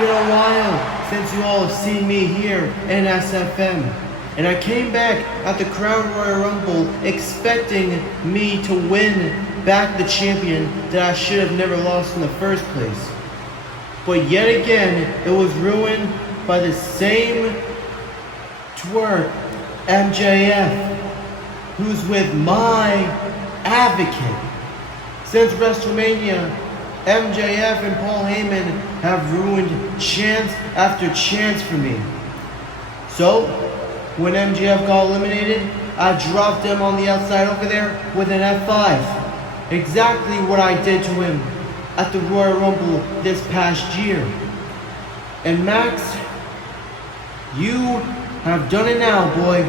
been a while since you all have seen me here in SFM. And I came back at the Crown Royal Rumble expecting me to win back the champion that I should have never lost in the first place. But yet again, it was ruined by the same twerp, MJF, who's with my advocate. Since WrestleMania, MJF and Paul Heyman have ruined chance after chance for me. So, when MJF got eliminated, I dropped him on the outside over there with an F5. Exactly what I did to him at the Royal Rumble this past year. And Max, you have done it now, boy,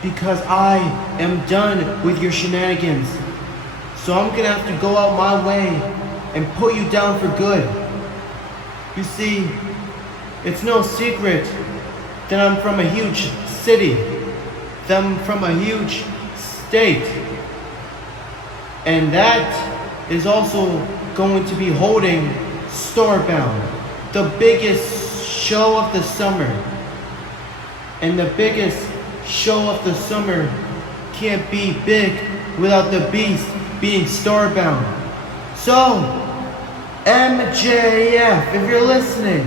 because I am done with your shenanigans. So I'm gonna have to go out my way and put you down for good. You see, it's no secret that I'm from a huge city, that I'm from a huge state, and that is also going to be holding Starbound, the biggest show of the summer. And the biggest show of the summer can't be big without the beast being Starbound. So, MJF, if you're listening,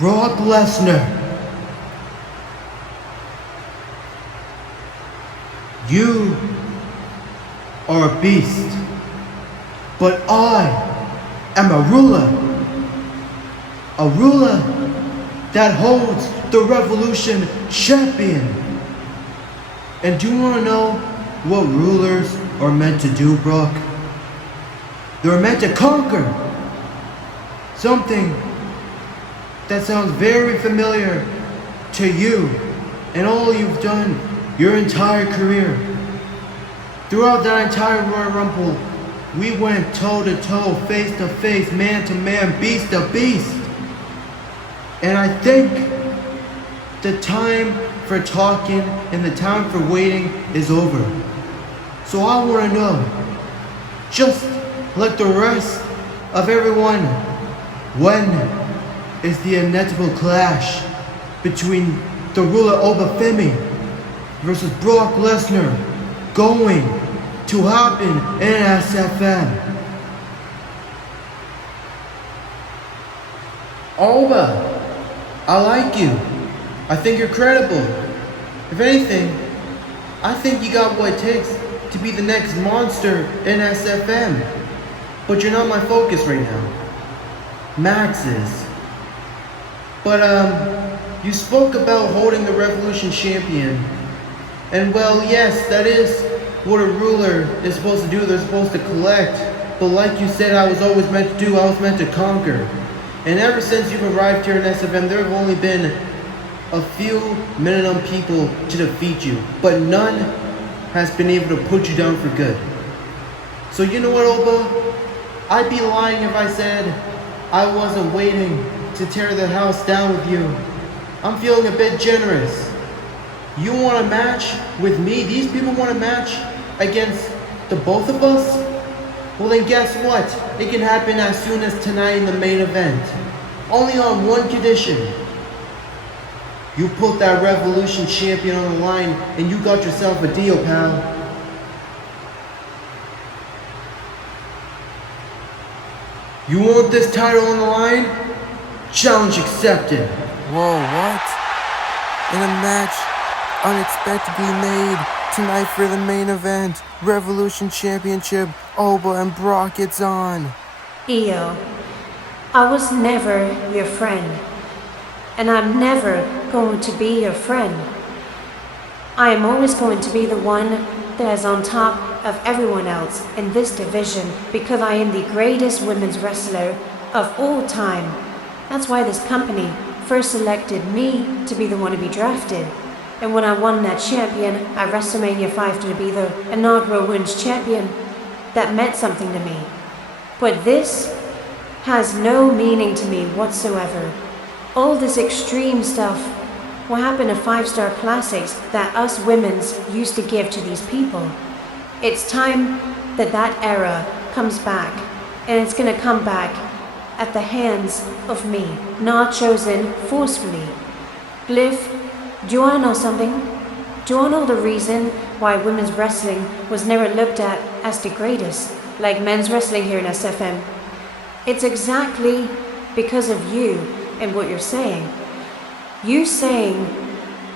Brock Lesnar, you are a beast, but I am a ruler that holds the Revolution champion. And do you want to know what rulers are meant to do, Brock? They're meant to conquer. Something that sounds very familiar to you and all you've done your entire career. Throughout that entire Royal Rumble, we went toe to toe, face to face, man to man, beast to beast. And I think the time for talking and the time for waiting is over. So I want to know, just like the rest of everyone, when is the inevitable clash between the ruler Oba Femi versus Brock Lesnar going to happen in SFM? Oba, I like you. I think you're credible. If anything, I think you got what it takes to be the next monster in SFM. But you're not my focus right now. Max is. But you spoke about holding the Revolution champion. And well, yes, that is what a ruler is supposed to do. They're supposed to collect. But like you said, I was always meant to do, I was meant to conquer. And ever since you've arrived here in SFM, there have only been a few minimum people to defeat you. But none has been able to put you down for good. So you know what, Oba? I'd be lying if I said I wasn't waiting to tear the house down with you. I'm feeling a bit generous. You want a match with me? These people want a match against the both of us? Well then guess what? It can happen as soon as tonight in the main event. Only on one condition. You put that Revolution champion on the line and you got yourself a deal, pal. You want this title on the line? Challenge accepted. Whoa, what? In a match unexpectedly made tonight for the main event, Revolution Championship, Oba and Brock, it's on. Io, I was never your friend, and I'm never going to be your friend. I am always going to be the one that is on top of everyone else in this division because I am the greatest women's wrestler of all time. That's why this company first selected me to be the one to be drafted. And when I won that champion at WrestleMania 5 to be the inaugural women's champion, that meant something to me. But this has no meaning to me whatsoever. All this extreme stuff, what happened to 5-star classics that us women's used to give to these people. It's time that that era comes back, and it's gonna come back at the hands of me, not chosen forcefully. Glyph, do you wanna know something? Do you wanna know the reason why women's wrestling was never looked at as the greatest, like men's wrestling here in SFM? It's exactly because of you and what you're saying. You saying,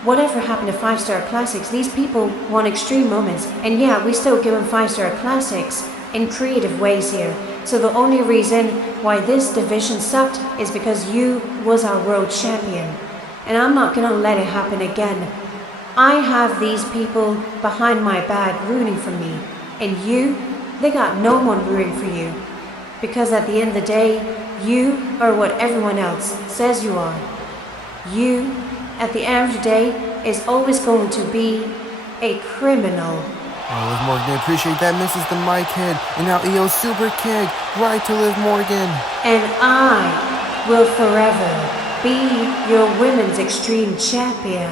whatever happened to 5-star classics, these people want extreme moments. And yeah, we still give them 5-star classics in creative ways here. So the only reason why this division sucked is because you was our world champion. And I'm not gonna let it happen again. I have these people behind my back rooting for me. And you, they got no one rooting for you. Because at the end of the day, you are what everyone else says you are. You, at the end of the day, is always going to be a criminal. Oh, Liv Morgan, appreciate that, misses the mic hit. And now EO super kick, right to Liv Morgan. And I will forever be your women's extreme champion.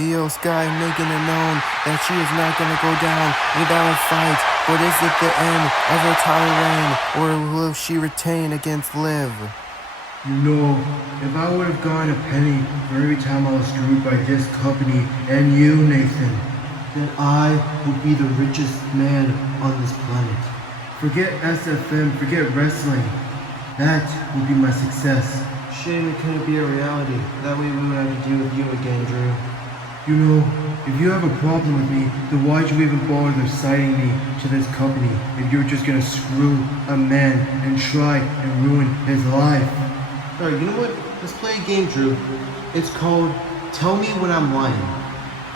EO Sky making it known that she is not going to go down without a fight. But is it the end of her title reign, or will she retain against Liv? You know, if I would have gotten a penny for every time I was screwed by this company and you, Nathan, then I would be the richest man on this planet. Forget SFM, forget wrestling. That would be my success. Shame it couldn't be a reality. That way we would have to deal with you again, Drew. You know, if you have a problem with me, then why'd you even bother citing me to this company if you're just gonna screw a man and try and ruin his life? Alright, you know what? Let's play a game, Drew. It's called Tell Me When I'm Lying.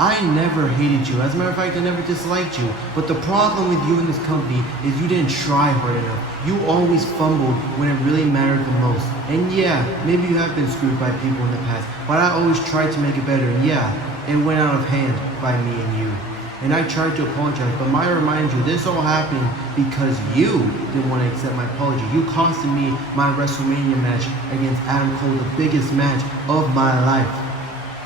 I never hated you. As a matter of fact, I never disliked you. But the problem with you in this company is you didn't try hard enough. You always fumbled when it really mattered the most. And yeah, maybe you have been screwed by people in the past, but I always tried to make it better. And yeah, it went out of hand by me and you. And I tried to apologize, but I remind you, this all happened because you didn't want to accept my apology. You costed me my WrestleMania match against Adam Cole, the biggest match of my life.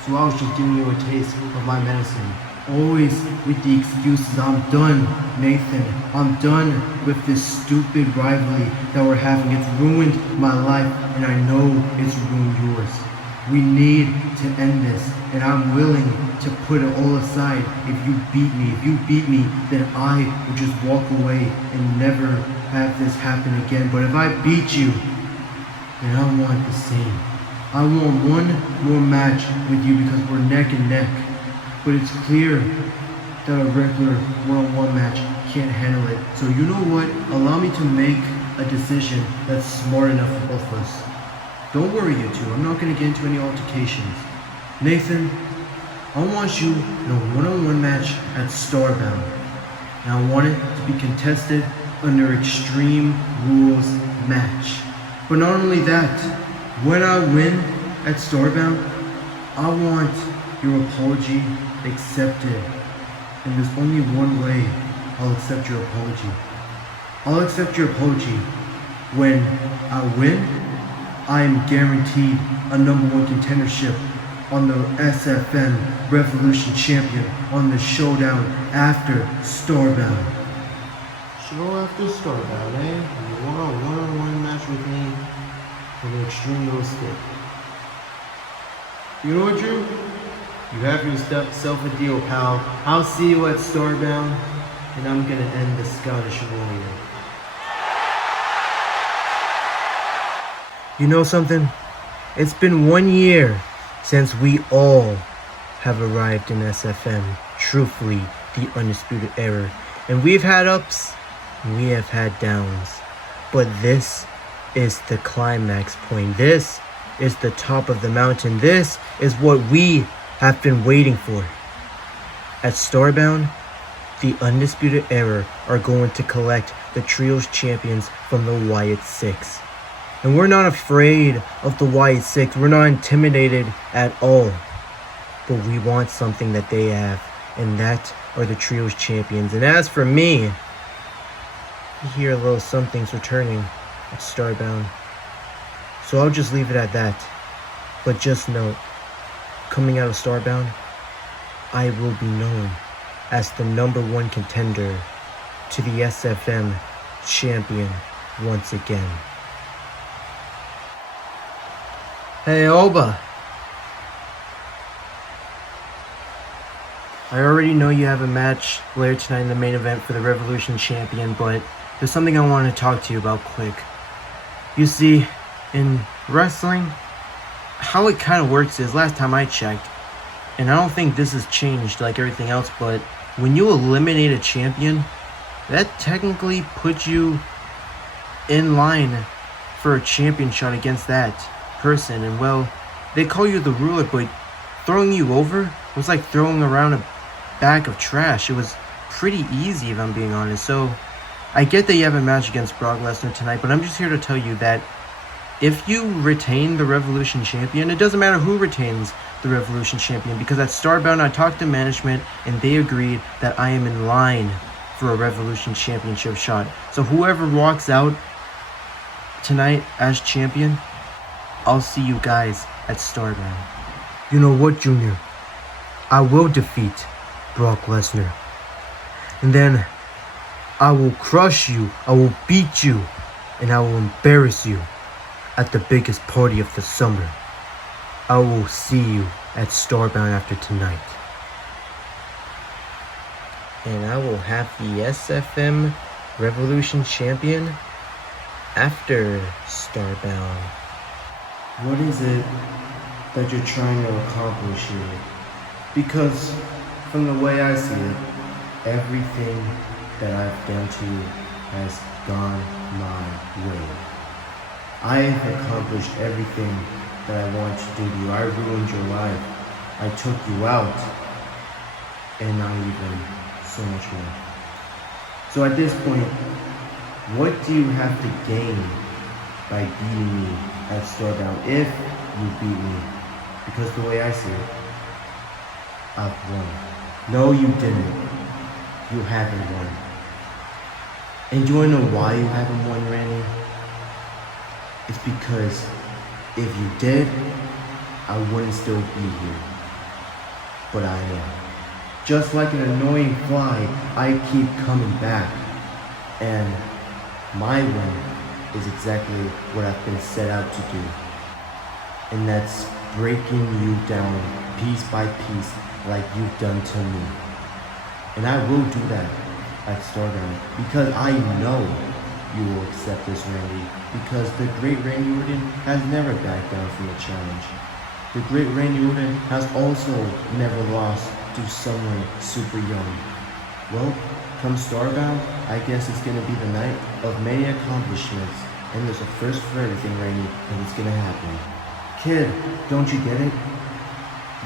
So I was just giving you a taste of my medicine. Always with the excuses. I'm done, Nathan. I'm done with this stupid rivalry that we're having. It's ruined my life, and I know it's ruined yours. We need to end this, and I'm willing to put it all aside if you beat me. If you beat me, then I will just walk away and never have this happen again. But if I beat you, then I want the same. I want one more match with you because we're neck and neck. But it's clear that a regular one-on-one match can't handle it. So you know what? Allow me to make a decision that's smart enough for both of us. Don't worry, you two. I'm not going to get into any altercations. Nathan, I want you in a one-on-one match at Starbound. And I want it to be contested under Extreme Rules match. But not only that, when I win at Starbound, I want your apology accepted. And there's only one way I'll accept your apology. I'll accept your apology when I win. I am guaranteed a #1 contendership on the SFM Revolution Champion on the Showdown after Starbound. Show after Starbound, eh? You want a one-on-one match with me for the Extreme Rules stick. You know what, Drew? You have yourself a deal, pal. I'll see you at Starbound, and I'm gonna end the Scottish Warrior. You know something? It's been 1 year since we all have arrived in SFM, truthfully the Undisputed Era. And we've had ups, and we have had downs. But this is the climax point. This is the top of the mountain. This is what we have been waiting for. At Starbound, the Undisputed Era are going to collect the Trios champions from the Wyatt Six. And we're not afraid of the Wyatt Six. We're not intimidated at all. But we want something that they have, and that are the Trios champions. And as for me, you hear a little something's returning at Starbound. So I'll just leave it at that. But just note, coming out of Starbound, I will be known as the #1 contender to the SFM champion once again. Hey Oba, I already know you have a match later tonight in the main event for the Revolution champion, but there's something I want to talk to you about quick. You see, in wrestling, how it kind of works is, last time I checked, and I don't think this has changed like everything else, but when you eliminate a champion, that technically puts you in line for a champion shot against that person. And well, they call you the ruler, but throwing you over was like throwing around a bag of trash. It was pretty easy, if I'm being honest. So I get that you have a match against Brock Lesnar tonight, but I'm just here to tell you that if you retain the Revolution champion, it doesn't matter who retains the Revolution champion, because at Starbound I talked to management and they agreed that I am in line for a Revolution championship shot. So whoever walks out tonight as champion, I'll see you guys at Starbound. You know what, Junior? I will defeat Brock Lesnar. And then I will crush you, I will beat you, and I will embarrass you at the biggest party of the summer. I will see you at Starbound after tonight. And I will have the SFM Revolution champion after Starbound. What is it that you're trying to accomplish here? Because from the way I see it, everything that I've done to you has gone my way. I have accomplished everything that I wanted to do to you. I ruined your life. I took you out. And not even so much more. So at this point, what do you have to gain by beating me at Starbound if you beat me? Because the way I see it, I've won. No, you didn't. You haven't won. And do you want to know why you haven't won, Randy? It's because if you did, I wouldn't still be here. But I am. Just like an annoying fly, I keep coming back. And my win is exactly what I've been set out to do. And that's breaking you down piece by piece like you've done to me. And I will do that at Starbound because I know you will accept this, Randy, because the great Randy Orton has never backed down from a challenge. The great Randy Orton has also never lost to someone super young. Well, come Starbound, I guess it's gonna be the night of many accomplishments, and there's a first for everything, Randy, and it's gonna happen. Kid, don't you get it?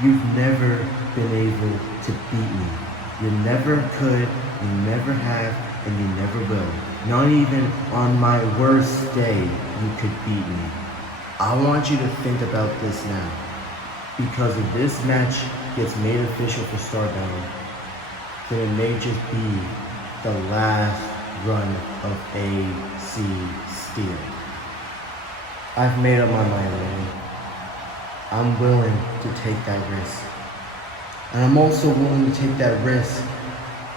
You've never been able to beat me. You never could, you never have, and you never will. Not even on my worst day, you could beat me. I want you to think about this now. Because if this match gets made official for Starbound, then it may just be the last run of AC Steel. I've made up my mind, Randy. I'm willing to take that risk. And I'm also willing to take that risk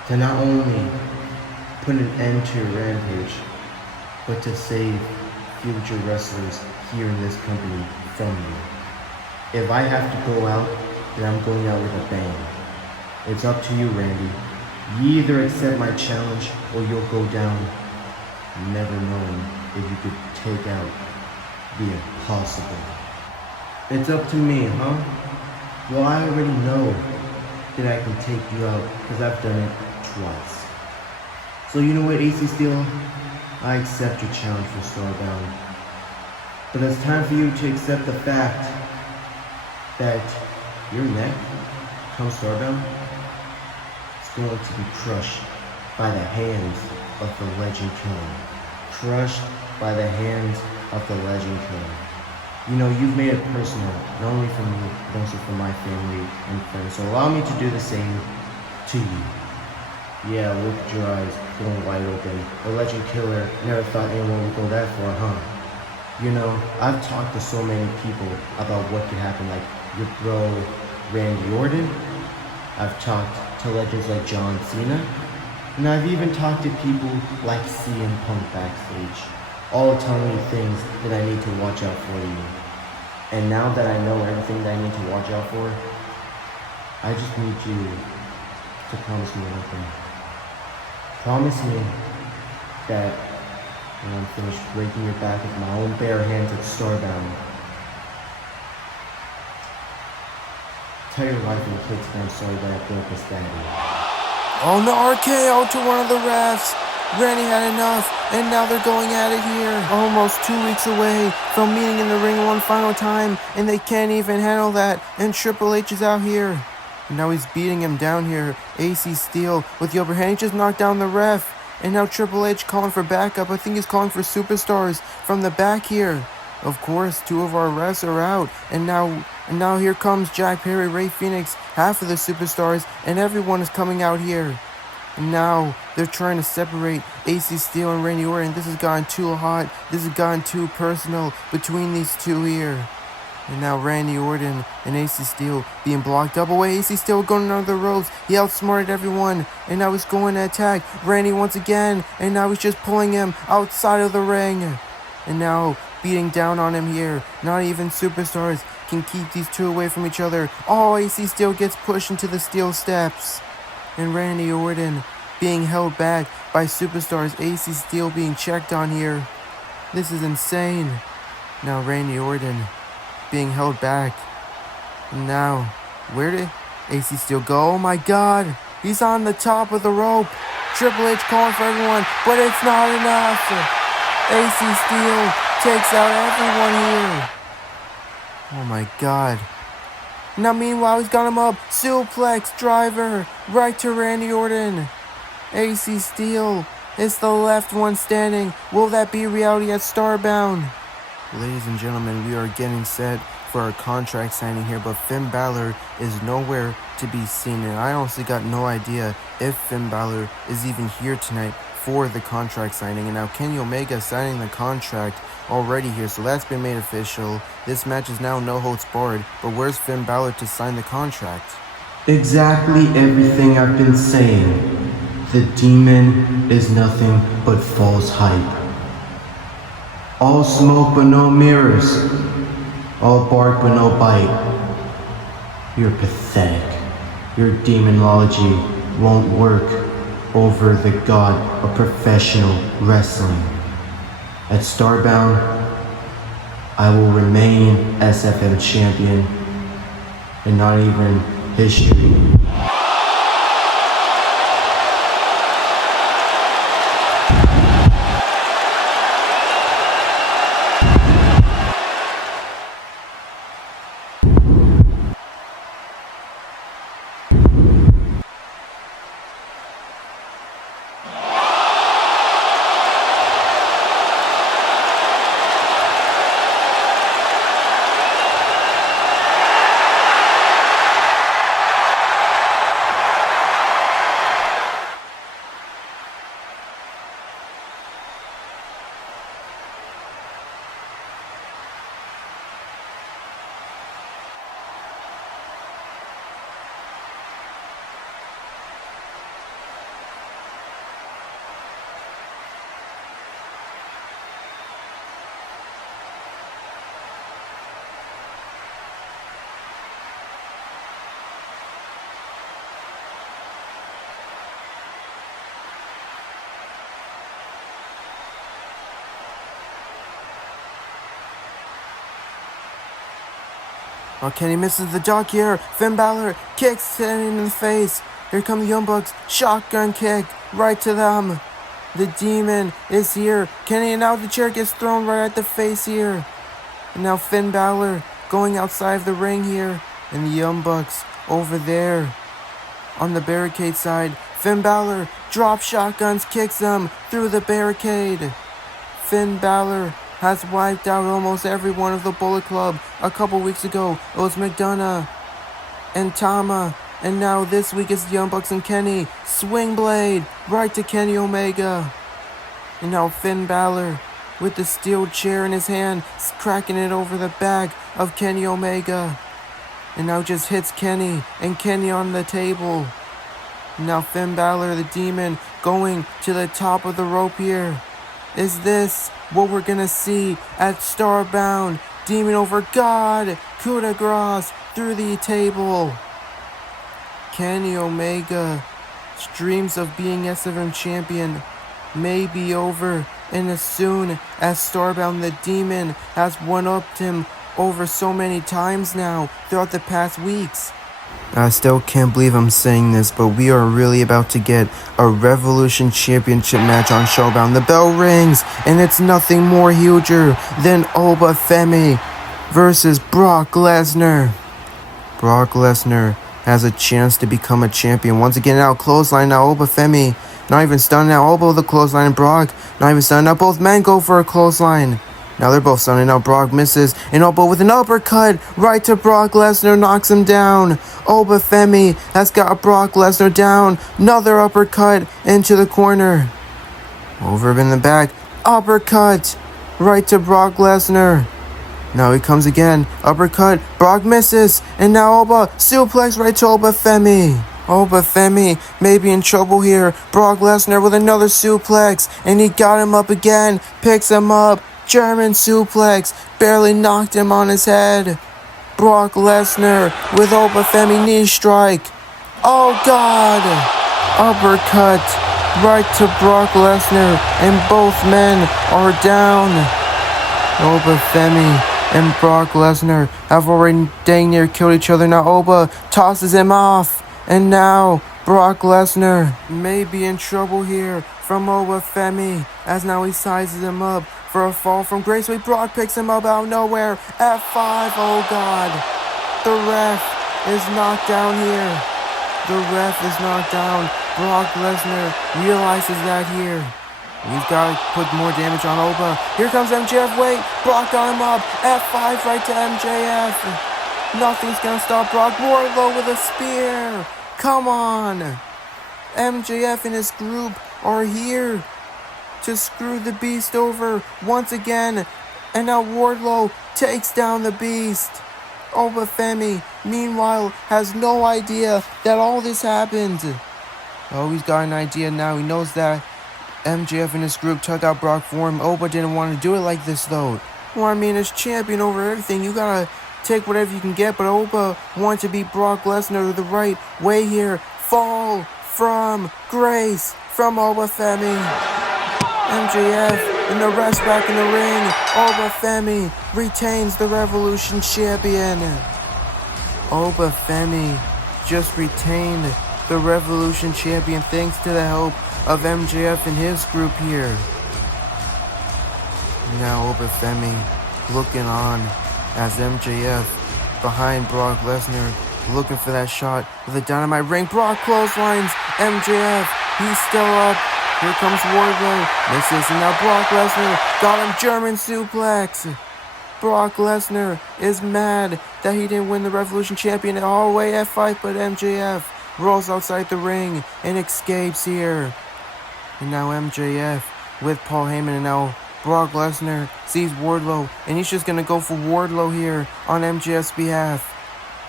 to not only put an end to your rampage, but to save future wrestlers here in this company from you. If I have to go out, then I'm going out with a bang. It's up to you, Randy. You either accept my challenge or you'll go down never knowing if you could take out the impossible. It's up to me, huh? Well, I already know that I can take you out because I've done it twice. So you know what, AC Steel? I accept your challenge for Starbound. But it's time for you to accept the fact that your neck, come Starbound, is going to be crushed by the hands of the Legend Killer. Crushed by the hands of the Legend Killer. You know, you've made it personal, not only for me, but also for my family and friends. So allow me to do the same to you. Yeah, look at your eyes going wide open. The Legend Killer never thought anyone would go that far, huh? You know, I've talked to so many people about what could happen, like your bro, Randy Orton. I've talked to legends like John Cena. And I've even talked to people like CM Punk backstage, all telling me things that I need to watch out for you. And now that I know everything that I need to watch out for, I just need you to promise me one thing. Promise me that when I'm finished breaking your back with my own bare hands at Starbound, tell your wife and kids that I'm sorry that I broke his family. Oh no, RKO to one of the refs. Randy had enough, and now they're going at it here. Almost 2 weeks away from meeting in the ring one final time, and they can't even handle that, and Triple H is out here. And now he's beating him down here. AC Steel with the overhand, he just knocked down the ref. And now Triple H calling for backup. I think he's calling for superstars from the back here. Of course, 2 of our refs are out, and now here comes Jack Perry, Ray Phoenix, half of the superstars, and everyone is coming out here. And now they're trying to separate AC Steel and Randy Orton. This has gotten too hot. This has gotten too personal between these two here. And now Randy Orton and AC Steel being blocked up away. AC Steel going under the ropes. He outsmarted everyone. And now he's going to attack Randy once again. And now he's just pulling him outside of the ring. And now beating down on him here. Not even superstars can keep these two away from each other. Oh, AC Steel gets pushed into the steel steps. And Randy Orton being held back by superstars. AC Steel being checked on here. This is insane. Now Randy Orton being held back. And now, where did AC Steel go? Oh my god. He's on the top of the rope. Triple H calling for everyone, but it's not enough. AC Steel takes out everyone here. Oh my god. Now meanwhile, he's got him up. Suplex driver right to Randy Orton. AC Steel is the left one standing. Will that be reality at Starbound? Ladies and gentlemen, we are getting set for our contract signing here, but Finn Balor is nowhere to be seen, and I honestly got no idea if Finn Balor is even here tonight for the contract signing. And now Kenny Omega signing the contract already here, so that's been made official. This match is now no holds barred, but where's Finn Balor to sign the contract? Exactly everything I've been saying. The demon is nothing but false hype. All smoke but no mirrors. All bark but no bite. You're pathetic. Your demonology won't work over the god of professional wrestling. At Starbound, I will remain SFM champion and not even history. Oh, Kenny misses the duck here. Finn Balor kicks Kenny in the face. Here come the Young Bucks. Shotgun kick right to them. The Demon is here. Kenny, and now the chair gets thrown right at the face here. And now Finn Balor going outside of the ring here. And the Young Bucks over there on the barricade side. Finn Balor drops shotguns, kicks them through the barricade. Finn Balor has wiped out almost every one of the Bullet Club. A couple weeks ago, it was McDonough and Tama. And now this week it's the Young Bucks and Kenny. Swing blade right to Kenny Omega. And now Finn Balor with the steel chair in his hand, cracking it over the back of Kenny Omega. And now just hits Kenny and Kenny on the table. And now Finn Balor, the Demon, going to the top of the rope here. Is this what we're gonna see at Starbound? Demon over God, coup de grace through the table. Kenny Omega's dreams of being SFM champion may be over, and as soon as Starbound, the Demon, has one-upped him over so many times now throughout the past weeks. I still can't believe I'm saying this, but we are really about to get a Revolution Championship match on Showdown. The bell rings, and it's nothing more huger than Oba Femi versus Brock Lesnar. Brock Lesnar has a chance to become a champion. Once again, now clothesline, now Oba Femi, not even stunned, now elbow the clothesline, and Brock, not even stunned, now both men go for a clothesline. Now they're both stunned, now Brock misses, an elbow with an uppercut, right to Brock Lesnar, knocks him down. Oba Femi has got Brock Lesnar down, another uppercut into the corner. Over in the back, uppercut, right to Brock Lesnar. Now he comes again, uppercut, Brock misses, and now Oba suplex right to Oba Femi. Oba Femi may be in trouble here. Brock Lesnar with another suplex, and he got him up again, picks him up, German suplex, barely knocked him on his head. Brock Lesnar with Oba Femi knee strike. Oh God! Uppercut right to Brock Lesnar, and both men are down. Oba Femi and Brock Lesnar have already dang near killed each other. Now Oba tosses him off, and now Brock Lesnar may be in trouble here from Oba Femi, as now he sizes him up for a fall from grace. Brock picks him up out of nowhere. F5, oh God. The ref is knocked down here. The ref is knocked down. Brock Lesnar realizes that here. He's got to put more damage on Oba. Here comes MJF. Wait, Brock got him up. F5 right to MJF. Nothing's going to stop Brock. Wardlow with a spear. Come on. MJF and his group are here to screw the Beast over once again. And now Wardlow takes down the Beast. Oba Femi, meanwhile, has no idea that all this happened. Oh, he's got an idea now. He knows that MJF and his group took out Brock for him. Oba didn't want to do it like this, though. Well, I mean, as champion over everything, you gotta take whatever you can get. But Oba wanted to beat Brock Lesnar the right way here. Fall from grace from Oba Femi. MJF and the rest back in the ring. Oba Femi retains the Revolution Champion. Oba Femi just retained the Revolution Champion thanks to the help of MJF and his group here. Now Oba Femi looking on as MJF behind Brock Lesnar, looking for that shot with a dynamite ring. Brock clotheslines MJF. He's still up. Here comes Wardlow. Misses, and now Brock Lesnar got him German suplex. Brock Lesnar is mad that he didn't win the Revolution Champion all the way F5, but MJF rolls outside the ring and escapes here. And now MJF with Paul Heyman, and now Brock Lesnar sees Wardlow, and he's just gonna go for Wardlow here on MJF's behalf.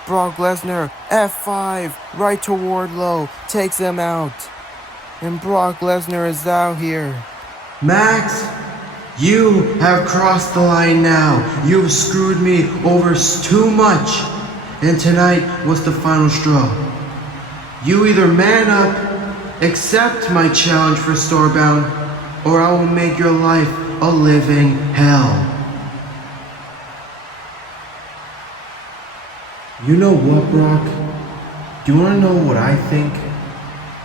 Brock Lesnar, F5, right to Wardlow, takes him out. And Brock Lesnar is out here. Max, you have crossed the line now. You've screwed me over too much. And tonight was the final straw. You either man up, accept my challenge for Starbound, or I will make your life a living hell. You know what, Brock? Do you want to know what I think?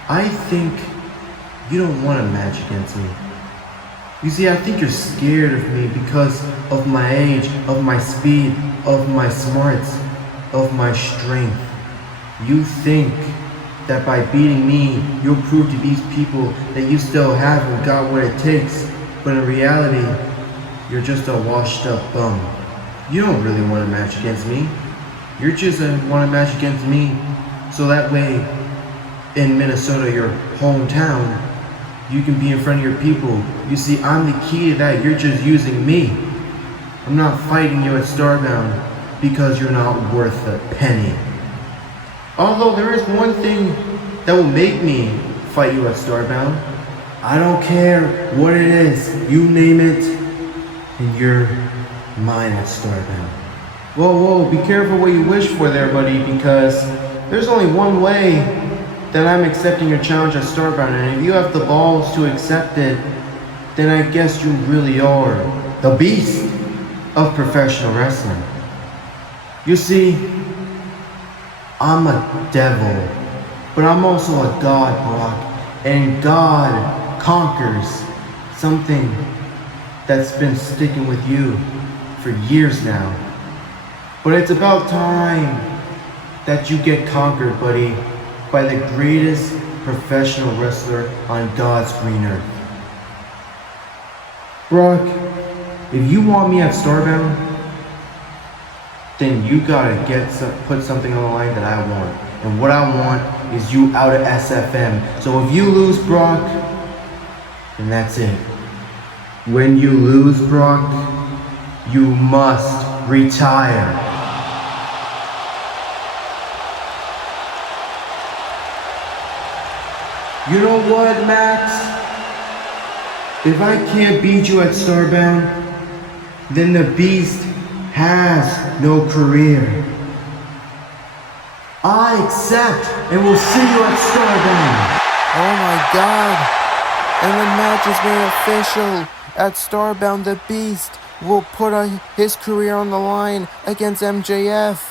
I think you don't want a match against me. You see, I think you're scared of me because of my age, of my speed, of my smarts, of my strength. You think that by beating me, you'll prove to these people that you still haven't got what it takes. But in reality, you're just a washed up bum. You don't really want a match against me. You're just want a match against me so that way in Minnesota, your hometown, you can be in front of your people. You see, I'm the key to that. You're just using me. I'm not fighting you at Starbound because you're not worth a penny. Although there is one thing that will make me fight you at Starbound. I don't care what it is. You name it, and you're mine at Starbound. Whoa, be careful what you wish for there, buddy, because there's only one way that I'm accepting your challenge at Starbound, and if you have the balls to accept it, then I guess you really are the beast of professional wrestling. You see, I'm a devil, but I'm also a god, Brock, and God conquers something that's been sticking with you for years now. But it's about time that you get conquered, buddy, by the greatest professional wrestler on God's green earth. Brock, if you want me at Starbound, then you gotta put something on the line that I want. And what I want is you out of SFM. So if you lose, Brock, then that's it. When you lose, Brock, you must retire. You know what, Max? If I can't beat you at Starbound, then the Beast has no career. I accept, and we'll see you at Starbound. Oh my god. And the match is made official. At Starbound, the Beast will put his career on the line against MJF.